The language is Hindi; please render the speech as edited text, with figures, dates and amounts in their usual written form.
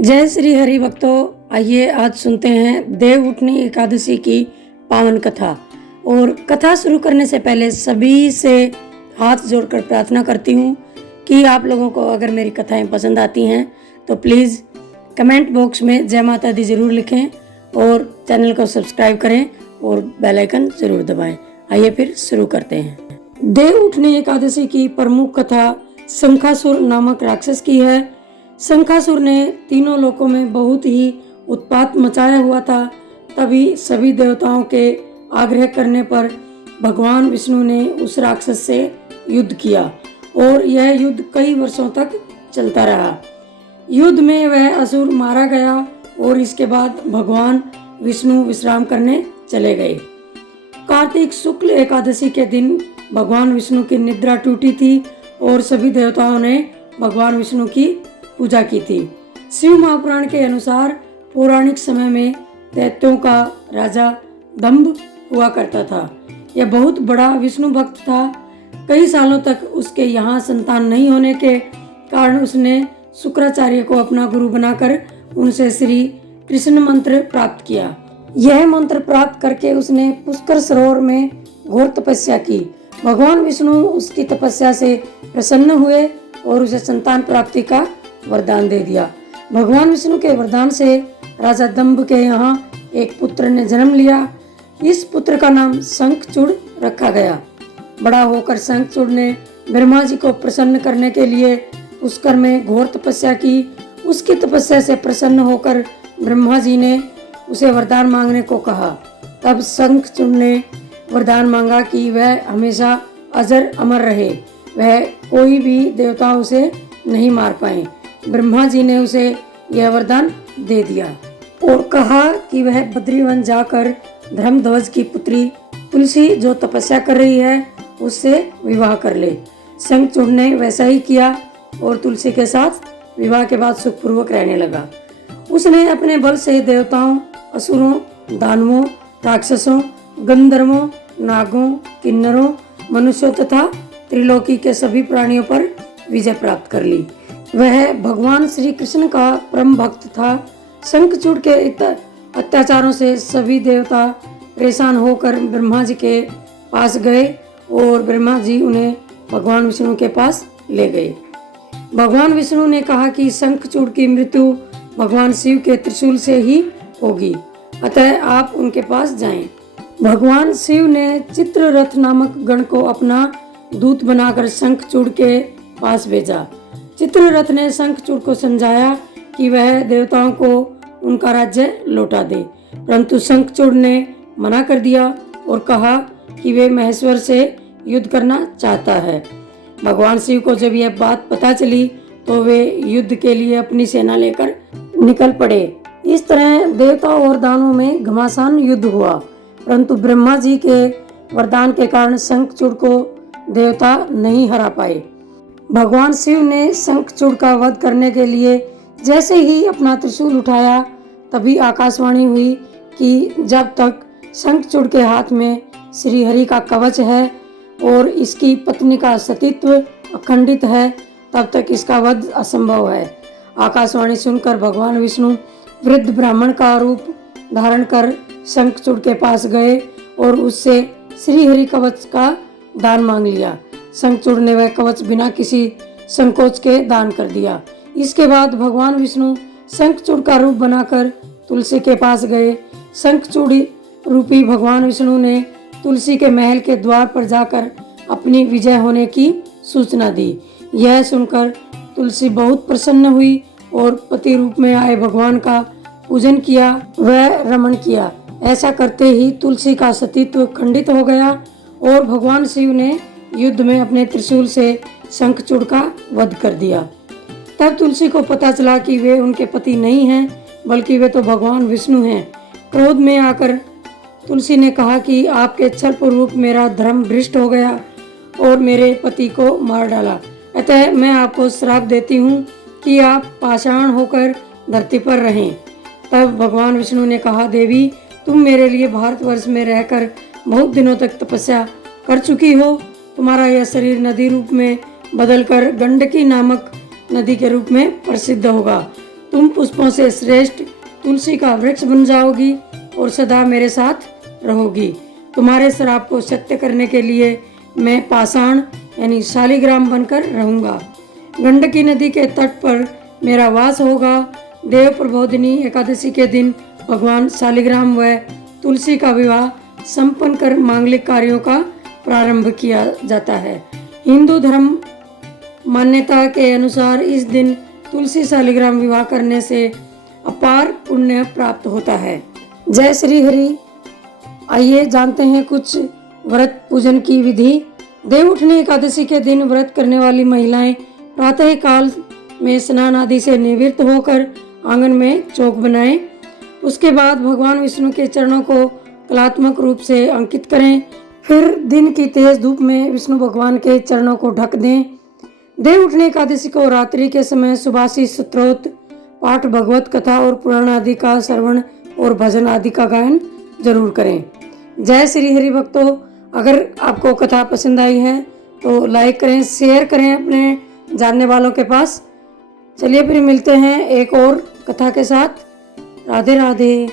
जय श्री हरि भक्तों, आइए आज सुनते हैं देव उठनी एकादशी की पावन कथा। और कथा शुरू करने से पहले सभी से हाथ जोड़कर प्रार्थना करती हूँ कि आप लोगों को अगर मेरी कथाएं पसंद आती हैं तो प्लीज़ कमेंट बॉक्स में जय माता दी ज़रूर लिखें और चैनल को सब्सक्राइब करें और बेल आइकन ज़रूर दबाएं। आइए फिर शुरू करते हैं। देव उठनी एकादशी की प्रमुख कथा शंखासुर नामक राक्षस की है। शंखासुर ने तीनों लोकों में बहुत ही उत्पात मचाया हुआ था। तभी सभी देवताओं के आग्रह करने पर भगवान विष्णु ने उस राक्षस से युद्ध किया और यह युद्ध कई वर्षों तक चलता रहा। युद्ध में वह असुर मारा गया और इसके बाद भगवान विष्णु विश्राम करने चले गए। कार्तिक शुक्ल एकादशी के दिन भगवान विष्णु की निद्रा टूटी थी और सभी देवताओं ने भगवान विष्णु की पूजा की थी। शिव महापुराण के अनुसार पौराणिक समय में दैत्यों का राजा दंभ हुआ करता था। यह बहुत बड़ा विष्णु भक्त था। कई सालों तक उसके यहाँ संतान नहीं होने के कारण उसने शुक्राचार्य को अपना गुरु बनाकर उनसे श्री कृष्ण मंत्र प्राप्त किया। यह मंत्र प्राप्त करके उसने पुष्कर सरोवर में घोर तपस्या की। भगवान विष्णु उसकी तपस्या से प्रसन्न हुए और उसे संतान प्राप्ति का वरदान दे दिया। भगवान विष्णु के वरदान से राजा दंभ के यहाँ एक पुत्र ने जन्म लिया। इस पुत्र का नाम शंखचूड़ रखा गया। बड़ा होकर शंखचूड़ ने ब्रह्मा जी को प्रसन्न करने के लिए पुष्कर में घोर तपस्या की। उसकी तपस्या से प्रसन्न होकर ब्रह्मा जी ने उसे वरदान मांगने को कहा। तब शंखचूड़ ने वरदान मांगा कि वह हमेशा अजर अमर रहे, वह कोई भी देवता उसे नहीं मार पाए। ब्रह्मा जी ने उसे यह वरदान दे दिया और कहा कि वह बद्रीवन जाकर धर्मध्वज की पुत्री तुलसी जो तपस्या कर रही है उससे विवाह कर ले। शंखचूड़ ने वैसा ही किया और तुलसी के साथ विवाह के बाद सुखपूर्वक रहने लगा। उसने अपने बल से देवताओं, असुरों, दानवों, राक्षसों, गंधर्वों, नागों, किन्नरों, मनुष्यों तथा त्रिलोकी के सभी प्राणियों पर विजय प्राप्त कर ली। वह भगवान श्री कृष्ण का परम भक्त था। शंखचूड़ के अत्याचारों से सभी देवता परेशान होकर ब्रह्मा जी के पास गए और ब्रह्मा जी उन्हें भगवान विष्णु के पास ले गए। भगवान विष्णु ने कहा कि शंखचूड़ की मृत्यु भगवान शिव के त्रिशूल से ही होगी, अतः आप उनके पास जाएं। भगवान शिव ने चित्ररथ नामक गण को अपना दूत बनाकर शंखचूड़ के पास भेजा। चित्ररथ ने शंखचूड़ को समझाया कि वह देवताओं को उनका राज्य लौटा दे, परंतु शंखचूड़ ने मना कर दिया और कहा कि वे महेश्वर से युद्ध करना चाहता है। भगवान शिव को जब यह बात पता चली तो वे युद्ध के लिए अपनी सेना लेकर निकल पड़े। इस तरह देवताओं और दानवों में घमासान युद्ध हुआ, परंतु ब्रह्मा जी के वरदान के कारण शंखचूड़ को देवता नहीं हरा पाए। भगवान शिव ने शंखचूड़ का वध करने के लिए जैसे ही अपना त्रिशूल उठाया तभी आकाशवाणी हुई कि जब तक शंखचूड़ के हाथ में श्री हरि का कवच है और इसकी पत्नी का सतीत्व अखंडित है तब तक इसका वध असंभव है। आकाशवाणी सुनकर भगवान विष्णु वृद्ध ब्राह्मण का रूप धारण कर शंखचूड़ के पास गए और उससे श्री हरि कवच का दान मांग लिया। शंखचूड़ ने वह कवच बिना किसी संकोच के दान कर दिया। इसके बाद भगवान विष्णु शंखचूड़ का रूप बनाकर तुलसी के पास गए। शंखचूड़ रूपी भगवान विष्णु ने तुलसी के महल के द्वार पर जाकर अपनी विजय होने की सूचना दी। यह सुनकर तुलसी बहुत प्रसन्न हुई और पति रूप में आए भगवान का पूजन किया, वह रमण किया। ऐसा करते ही तुलसी का सतीत्व खंडित हो गया और भगवान शिव ने युद्ध में अपने त्रिशूल से शंखचूड़ का वध कर दिया। तब तुलसी को पता चला कि वे उनके पति नहीं हैं बल्कि वे तो भगवान विष्णु हैं। क्रोध में आकर तुलसी ने कहा कि आपके छल पूर्वक मेरा धर्म भ्रष्ट हो गया और मेरे पति को मार डाला, अतः मैं आपको श्राप देती हूँ कि आप पाषाण होकर धरती पर रहें। तब भगवान विष्णु ने कहा, देवी तुम मेरे लिए भारतवर्ष में रहकर बहुत दिनों तक तपस्या कर चुकी हो। तुम्हारा यह शरीर नदी रूप में बदलकर गंडकी नामक नदी के रूप में प्रसिद्ध होगा। तुम पुष्पों से श्रेष्ठ तुलसी का वृक्ष बन जाओगी और सदा मेरे साथ रहोगी। तुम्हारे श्राप को सत्य करने के लिए मैं पाषाण यानी शालिग्राम बनकर रहूंगा। गंडकी नदी के तट पर मेरा वास होगा। देव प्रबोधिनी एकादशी के दिन भगवान शालिग्राम व तुलसी का विवाह संपन्न कर मांगलिक कार्यों का प्रारंभ किया जाता है। हिंदू धर्म मान्यता के अनुसार इस दिन तुलसी शालिग्राम विवाह करने से अपार पुण्य प्राप्त होता है। जय श्री हरि। आइए जानते हैं कुछ व्रत पूजन की विधि। देवउठनी एकादशी के दिन व्रत करने वाली महिलाएं प्रातः काल में स्नान आदि से निवृत्त होकर आंगन में चौक बनाएं। उसके बाद भगवान विष्णु के चरणों को कलात्मक रूप से अंकित करें। फिर दिन की तेज धूप में विष्णु भगवान के चरणों को ढक दें। देवउठनी एकादशी को रात्रि के समय सुभाषित स्तोत्र पाठ, भगवत कथा और पुराण आदि का श्रवण और भजन आदि का गायन जरूर करें। जय श्री हरि भक्तों, अगर आपको कथा पसंद आई है तो लाइक करें, शेयर करें अपने जानने वालों के पास। चलिए फिर मिलते हैं एक और कथा के साथ। राधे राधे।